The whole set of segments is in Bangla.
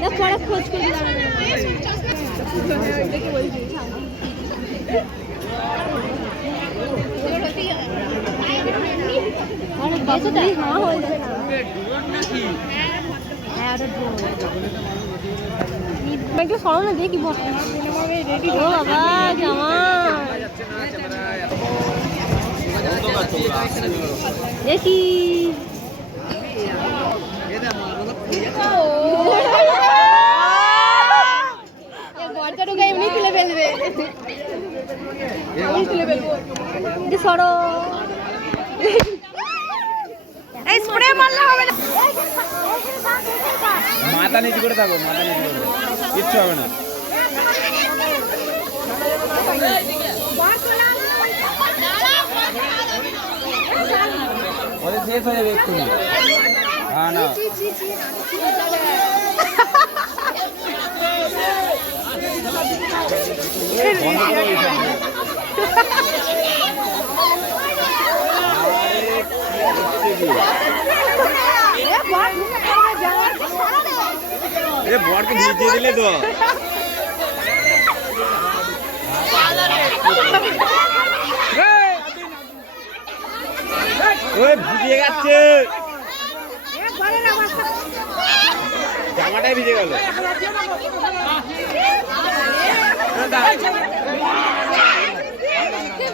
না পরে খোঁজ করে আরে বাবু হ্যাঁ হয়ে যাবে হ্যাঁ একটু সরো না দেখি বস। ও বাবা জামা। দেখি। সরো। এই স্প্রে মারলে হবে না। মাথা নিচু করে থাকো, মাথা নিচু করে কিচ্ছু হবে না। শেষ হয়ে যাবে এক্ষুনি হ্যাঁ না। ভিজিয়ে দিলে তো। ওই ভিজে যাচ্ছে। জামাটাই ভিজে গেল।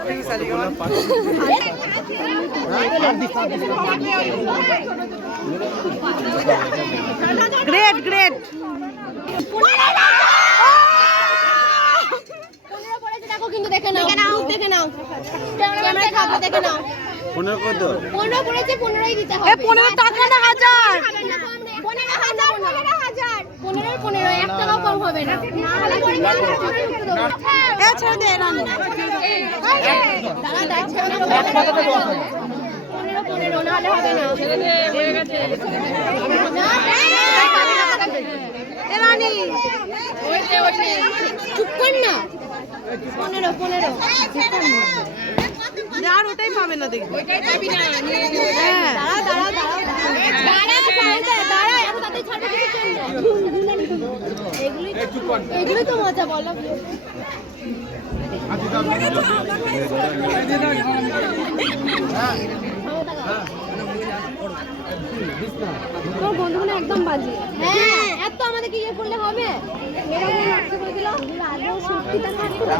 খুব গ্রেট গ্রেট পনেরো পড়েছে দেখো কিন্তু দেখে নাও। দেখে নাও দেখে নাও পনেরো কত পনেরো পড়েছে পনেরোই দিতে হবে। পনেরো টাকা না হাজার। পনেরো পনেরো হাজার পনেরো পনেরো এক টাকাও কম হবে না পনেরো এ ছেড়ে দে রানু দাঁড়া দেখ পনেরো পনেরো নাহলে হবে না চুপ কর না পনেরো পনেরো আর ওটাই পাবে না দেখবি হ্যাঁ দাঁড়া দাঁড়া দাঁড়া দাঁড়া দাঁড়া দাঁড়া এত তাড়াতাড়ি ছাড়বে কিসের জন্য? এগুলোই এগুলোই তো মজা বলো তোর বন্ধুগুলো একদম বাজে হ্যাঁ এত আমাদেরকে ইয়ে করলে হবে? এরকম নষ্ট করে দিল আদৌ সত্যিটা থাকতো তোরা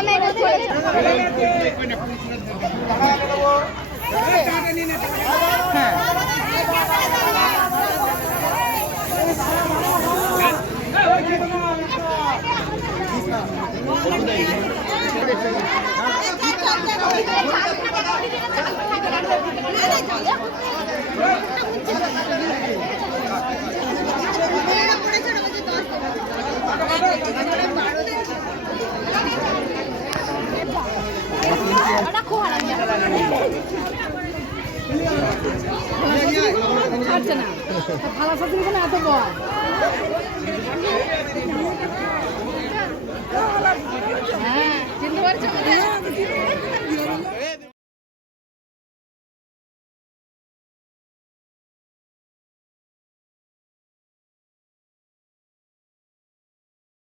মেয়েরা ছেড়ে রাখো হারাম না ভালো শাশুড়ি কোনো হ্যাঁ চিনতে পারছ?